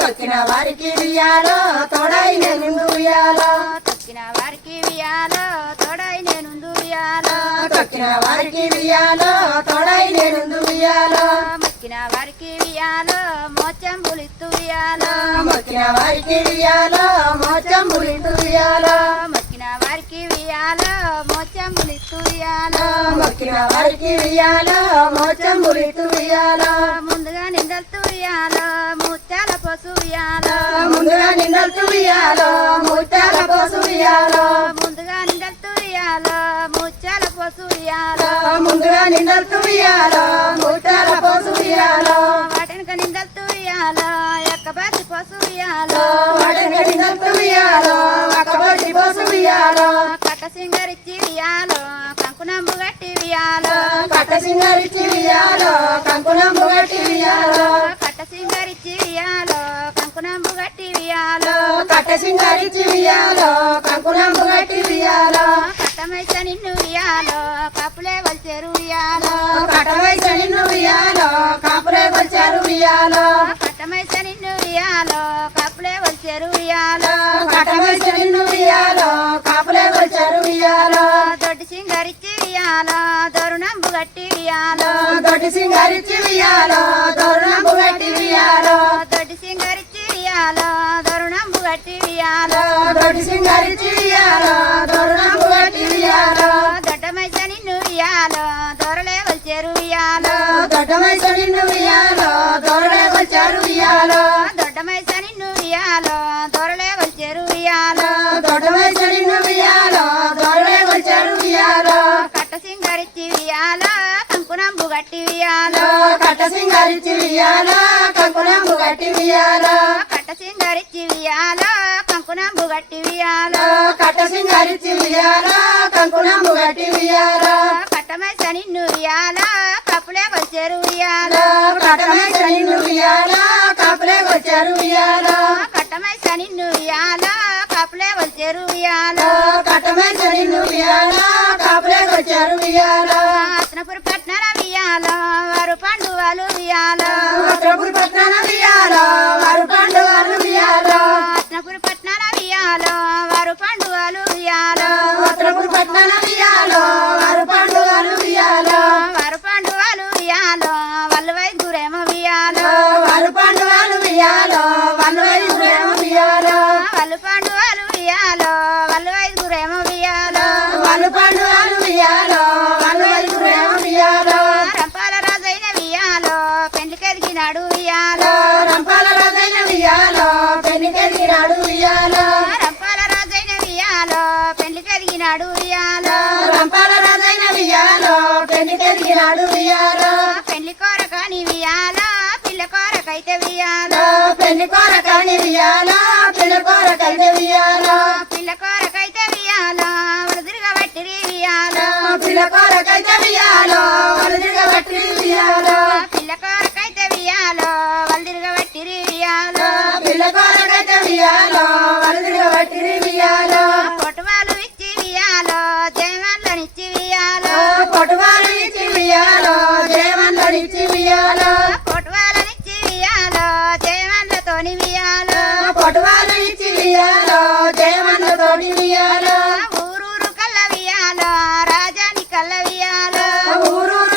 తొక్కిన వారికి వియాలో తోడై నేనుందు వియాలో తొక్కిన వారికి వియాలో తోడై నేనుందు వియాలో తొక్కిన వారికి వియాలో తోడై నేనుందు వియాలో మొక్కిన వారికి వియాలో మోచం బులిత్తు వియాలో మొక్కిన వారికి వియాలో మోచం బులిత్తు వియాలో మొక్కిన వారికి వియాలో మోచం బులిత్తు వియాలో మొక్కిన వారికి వియాలో మోచం బులిత్తు వియాలో ముందుగా నిందల్తు వియాలో ముత్యాల పోసు వియాలో ముందుగా నిందల్తు వియాలో ముత్యాల పోసు వియాలో ముందుగా నిందల్తు వియాలో ముత్యాల పోసు వియాలో ముందుగా నిందల్తు వియాలో ముత్యాల పోసు వియాలో వాటెనక నిందల్తు వియాలో ఎక్కబాటి పోసు వియాలో వాటెనక నిందల్తు వియాలో ఎక్కబాటి పోసు వియాలో కట్ట సింగరిచ్చి వియాలో కంకునంబు గట్టి వియాలో కట్ట సింగరిచ్చి వియాలో కంకునంబు గట్టి వియాలో కట్ట సింగరిచ్చి వియాలో కంకునంబు గట్టి వియాలో కట్ట సింగరిచ్చి వియాలో కంకునంబు గట్టి వియాలో కట్టమైస నిన్ను వియాలో కాపులే వల్చెరు వియాలో కట్టమైస నిన్ను వియాలో కాపులే వల్చెరు వియాలో కట్టమైస నిన్ను వియాలో కాపులే వల్చెరు వియాలో కట్టమైస నిన్ను వియాలో కాపులే వల్చెరు వియాలో దొడ్డి సింగరిచ్చి వియాలో దొరునంబు గట్టి వియాలో దొడ్డి సింగరిచ్చి వియాలో దొరునంబు గట్టి వియాలో దొడ్డి సింగరిచ్చి వియాలో దొరునంబు గట్టి వియాలో దొడ్డి సింగరిచ్చి వియాలో దొరునంబు గట్టి వియాలో దొడ్డమైస నిన్ను వియాలో దొరలే వల్చెరు వియాలో దొడ్డమైస నిన్ను వియాలో దొరలే వల్చెరు వియాలో దొడ్డమైస నిన్ను వియాలో దొరలే వల్చెరు వియాలో దొడ్డమైస నిన్ను వియాలో దొరలే వల్చెరు వియాలో కట్ట సింగరిచ్చి వియాలో కంకునంబు గట్టి వియాలో కట్ట సింగరిచ్చి వియాలో కంకునంబు గట్టి వియాలో కట్ట సింగరిచ్చి వియాలో కంకునంబు గట్టి వియాలో కట్ట సింగరిచ్చి వియాలో కంకునంబు గట్టి వియాలో కట్టమైస నిన్ను వియాలో కప్పులే వల్చెరు వియాలో కట్టమైస నిన్ను వియాలో కప్పులే వల్చెరు వియాలో కట్టమైస నిన్ను వియాలో కప్పులే వల్చెరు వియాలో కట్టమైస నిన్ను వియాలో కప్పులే వల్చెరు వియాలో అత్నపురి పట్నాల వియాలో వారు పండువాలు వియాలో అత్నపురి పట్నాల వియాలో వారు పండువాలు వియాలో అత్నపురి పట్నాల వియాలో వారు పండువాలు వియాలో అత్నపురి పట్నాల వియాలో వారు పండువాలు వియాలో వారు పండువాలు వియాలో వాళ్ళు వైద్యురేమో వియాలో వాళ్ళు పండువాలు వియాలో వాళ్ళు వైద్యురేమో వియాలో వాళ్ళు పండువాలు వియాలో వాళ్ళు వైద్యురేమో వియాలో వాళ్ళు పండువాలు వియాలో వాళ్ళు వైద్యురేమో వియాలో రంపాల రాజైన వియాలో పెండ్లికెదిగినాడు వియాలో రంపాల రాజైన వియాలో పెండ్లికెదిగినాడు వియాలో రంపాల రాజైన వియాలో పెండ్లికెదిగినాడు వియాలో రంపాల రాజైన వియాలో పెండ్లికెదిగినాడు వియాలో పెళ్లి కోరకాని వియాలో పిల్ల కోరకైతే వియాలో పెళ్లి కోరకాని వియాలో పిల్ల కోరకైతే వియాలో పిల్ల కోరకైతే వియాలో వలదిరిగా బట్టిరి వియాలో పిల్ల కోరకైతే వియాలో వలదిరిగా బట్టిరి వియాలో పిల్ల కోరకైతే వియాలో వలదిరిగా బట్టిరి వియాలో పిల్ల కోరకైతే వియాలో వలదిరిగా బట్టిరి వియాలో కొట్టువాలు ఇచ్చి వియాలో జయమాన్లనిచ్చి వియాలో కొట్టువాలు ఇచ్చి వియాలో జయమాన్లనిచ్చి వియాలో కొట్టువాలనిచ్చి వియాలో జయమాన్లతోని వియాలో కొట్టువాలు ఇచ్చి వియాలో జయమాన్లతోని వియాలో ఊరూరు కల్ల వియాలో రాజాని కల్ల వియాలో ఊరూరు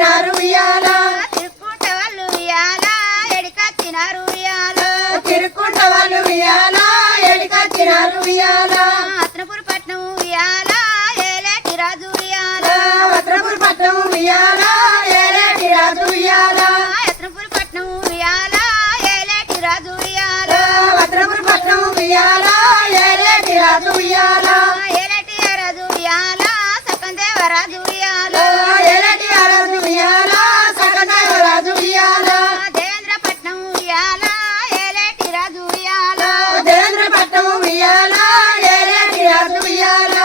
ఎడికచ్చినారు ఉయ్యాల తిరుక్కుంట వాళ్ళు ఉయ్యాల ఎడికచ్చినారు ఉయ్యాల తిరుక్కుంట వాళ్ళు ఉయ్యాల ఎడికచ్చినారు ఉయ్యాల అత్నపూర్ పట్నం ఉయ్యాల ఏలేటి రాజు ఉయ్యాల వత్రపూర్ పట్నం ఉయ్యాల ఏలేటి రాజు ఉయ్యాల అత్నపూర్ పట్నం ఉయ్యాల ఏలేటి రాజు ఉయ్యాల వత్రపూర్ పట్నం ఉయ్యాల ఏలేటి రాజు ఉయ్యాల ఏలేటి రాజు ఉయ్యాల సకందేవ రాజు ఉయ్యాల ఏలేటి రాజు ఉయ్యాల సకదేవ రాజు ఉయ్యాల దేవేంద్ర పట్నం ఉయ్యాల ఏలేటి రాజు ఉయ్యాల దేవేంద్ర పట్నం ఉయ్యాల ఏలేటి రాజు ఉయ్యాల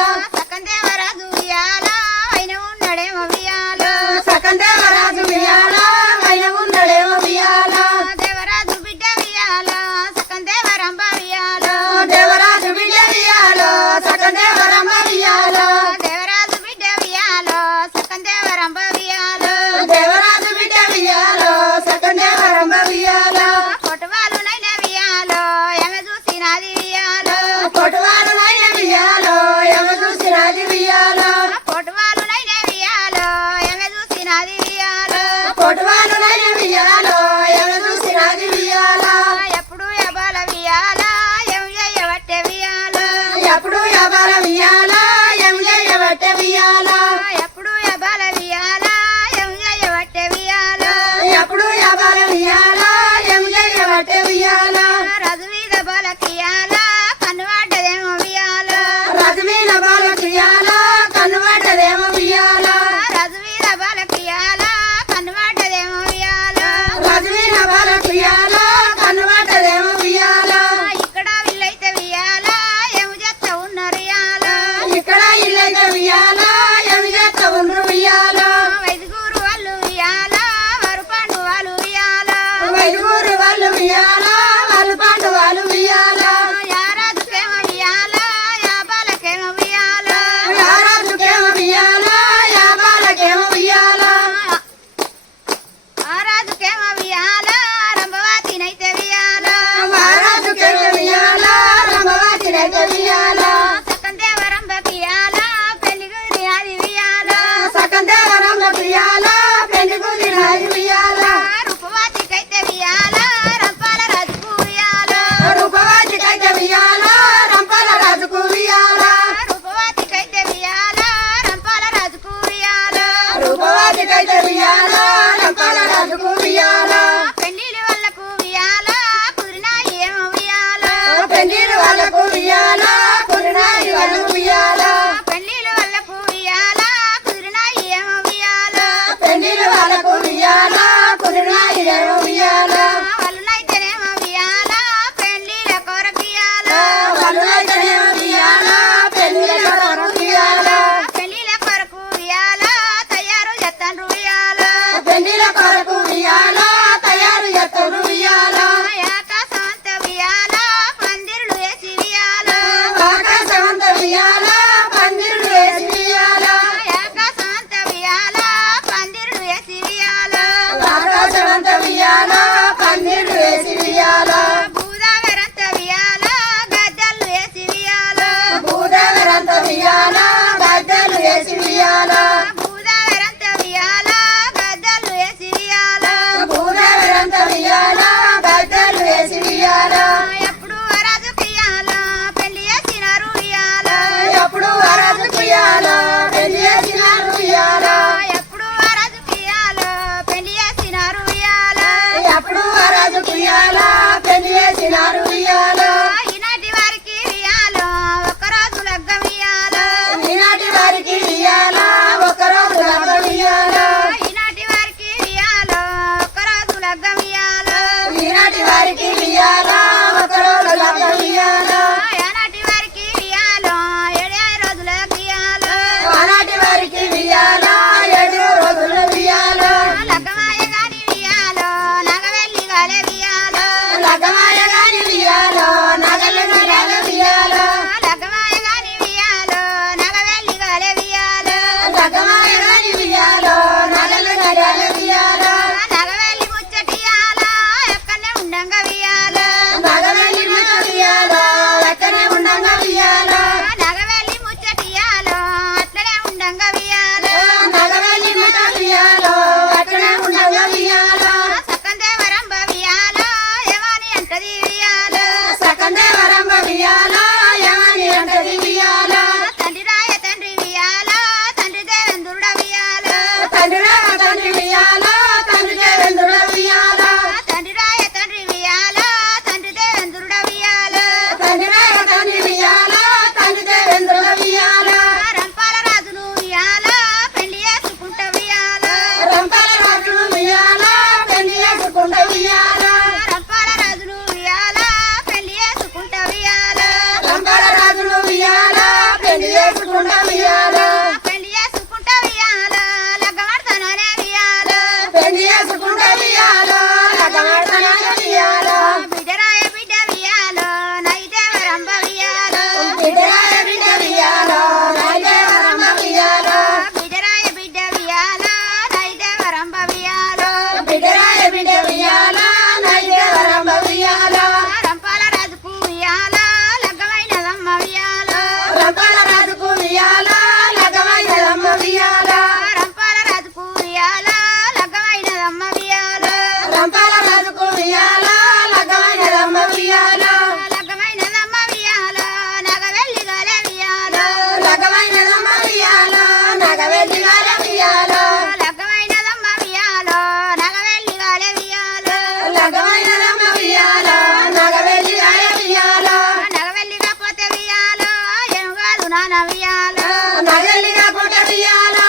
చేసుకుంటా ఉయ్యాలో పెళ్లి చేసుకుంటా ఉయ్యాలో లగ్గమడతానే ఉయ్యాలో పెళ్లి చేసుకుంటా ఉయ్యాలో లగ్గమడతానే ఉయ్యాలో బిడ్డరాయ బిడ్డ ఉయ్యాలో నైదేవరంబ ఉయ్యాలో బిడ్డరాయ బిడ్డ ఉయ్యాలో నైదేవరంబ ఉయ్యాలో బిడ్డరాయ బిడ్డ ఉయ్యాలో నైదేవరంబ ఉయ్యాలో బిడ్డరాయ బిడ్డ ఉయ్యాలో నైదేవరంబ ఉయ్యాలో రంపాల రాజుకు ఉయ్యాలో లగ్గమైనదమ్మ ఉయ్యాలో రంపాల రాజుకు ఉయ్యాలో లగ్గమైనదమ్మ ఉయ్యాలో రంపాల రాజుకు ఉయ్యాలో లగ్గమైనదమ్మ ఉయ్యాలో రంపాల రాజుకు ఉయ్యాలో లగ్గమైనదమ్మ ఉయ్యాలో లగ్గమైనదమ్మ ఉయ్యాలో నగవెల్లి గలే ఉయ్యాలో లగ్గమైనదమ్మ ఉయ్యాలో నగవెల్లి గాల ఉయ్యాలో లగ్గమైనదమ్మ ఉయ్యాలో నగవెల్లి గలే ఉయ్యాలో లగ్గమైనదమ్మ ఉయ్యాలో నగవెల్లి గాల ఉయ్యాలో నగవెల్లిగా పోతే ఉయ్యాలో ఏం కాదు నాన్న ఉయ్యాలో నగెల్లిగా పుట్ట ఉయ్యాలో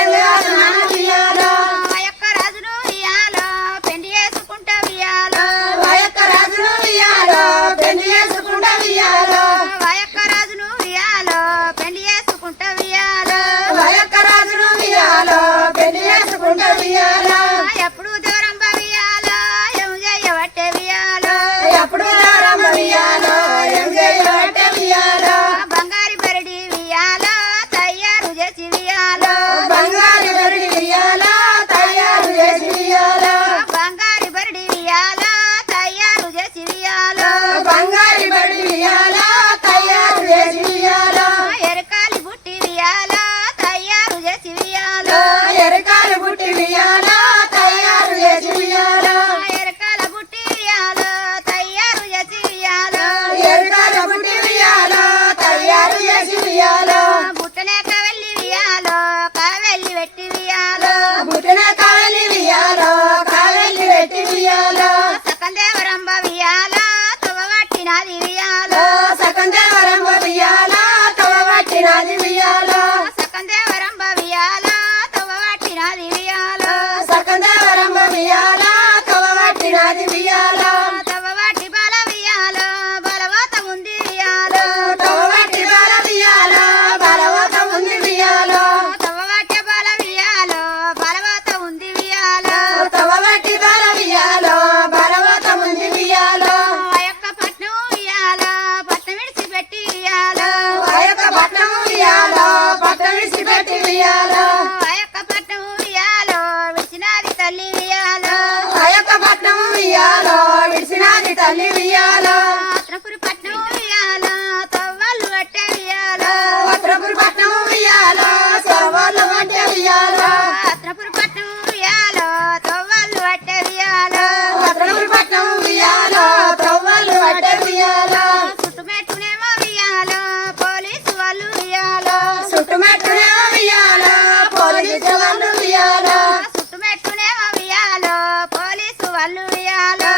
ఎంగాదు నాన్న ఉయ్యాలో ఆ యొక్క రాజును ఉయ్యాలో పెళ్లి చేసుకుంటా ఉయ్యాలో ఆ యొక్క రాజును ఉయ్యాలో పెళ్లి చేసుకుంటా ఉయ్యాలో ఆ యొక్క రాజును ఉయ్యాలో పెళ్లి చేసుకుంటా ఉయ్యాలో ఆ యొక్క రాజును ఉయ్యాలో పెళ్లి చేసుకుంటా ఉయ్యాలో ఎప్పుడు దూరంబ ఉయ్యాలో ఏం చేయబట్టే ఉయ్యాలో ఎప్పుడు రారమ్మ ఉయ్యాలో ఏం చేయబట్టే ఉయ్యాలో బంగారి బరడి ఉయ్యాలో తయారు చేసి ఉయ్యాలో బంగారు బరిడి ఉయ్యాలో తయారు చేసి ఉయ్యాలో బంగారి బరడి ఉయ్యాలో తయారు చేసి ఉయ్యాలో బంగారు బరిడి ఉయ్యాలో తయారు చేసి ఉయ్యాలో ఎరకాలి బుట్టి ఉయ్యాలో తయారు చేసి ఉయ్యాలో ఎరకాలు పుట్టి ఉయ్యాలో తయారు చేసి ఉయ్యాలో ఎరకాల బుట్టి ఉయ్యాలో తయారు చేసి ఉయ్యాలో ఎరకాల పుట్టి ఉయ్యాలో తయారు చేసి ఉయ్యాలో బుట్టనే కవెల్లి ఉయ్యాలో కావెల్లి పెట్టి ఉయ్యాలో పుట్టిన కావలి ఉయ్యాలో కావలి పెట్టి ఉయ్యాలో సకల దేవరంబ ఉయ్యాలో తువ్వబట్టినది ఉయ్యాలో సకందేవరం ఉయ్యాలో తవబట్టినది ఉయ్యాలో సకల దేవరంబ ఉయ్యాలో తువ్వబట్టినది ఉయ్యాలో సకందేవరం ఉయ్యాలో తవబట్టినది ఉయ్యాలో తవ్వబట్టి బాల ఉయ్యాలో బలవాత ఉంది ఉయ్యాలో తవబట్టి బాల ఉయ్యాలో బలవత ఉంది ఉయ్యాలో తవ్వబట్టి బాల ఉయ్యాలో బలవాత ఉంది ఉయ్యాలో తవబట్టి బాల ఉయ్యాలో బలవత ఉంది ఉయ్యాలో ఆ యొక్క పట్నం ఉయ్యాలో పట్నం విడిచిపెట్టి ఉయ్యాలో ఆ యొక్క పట్నం ఉయ్యాలో పట్నం విడిచిపెట్టి ఉయ్యాలో ఆ యొక్క పట్నం ఉయ్యాలో విడిచినది తల్లి ఉయ్యాలో ఆ యొక్క పట్నం ఉయ్యాలో విడిచినది తల్లి ఉయ్యాలో ఆత్రపురి పట్నం ఉయ్యాలో తవ్వలు పట్టే ఉయ్యాలో పత్రపురి పట్నం ఉయ్యాలో సవాళ్ళు అంటే ఉయ్యాలో ఆత్రపురి పట్నం ఉయ్యాలో తవ్వలు పట్టే ఉయ్యాలో పత్రపురి పట్నం ఉయ్యాలో తవ్వలు అంటే ఉయ్యాలో చుట్టుమెట్టునేమో ఉయ్యాలో పోలీసు వాళ్ళు ఉయ్యాలో చుట్టుమెట్టునే ఉయ్యాలో పోలీసు వాళ్ళు ఉయ్యాలో చుట్టుమెట్టునేమో ఉయ్యాలో పోలీసు వాళ్ళు ఉయ్యాలో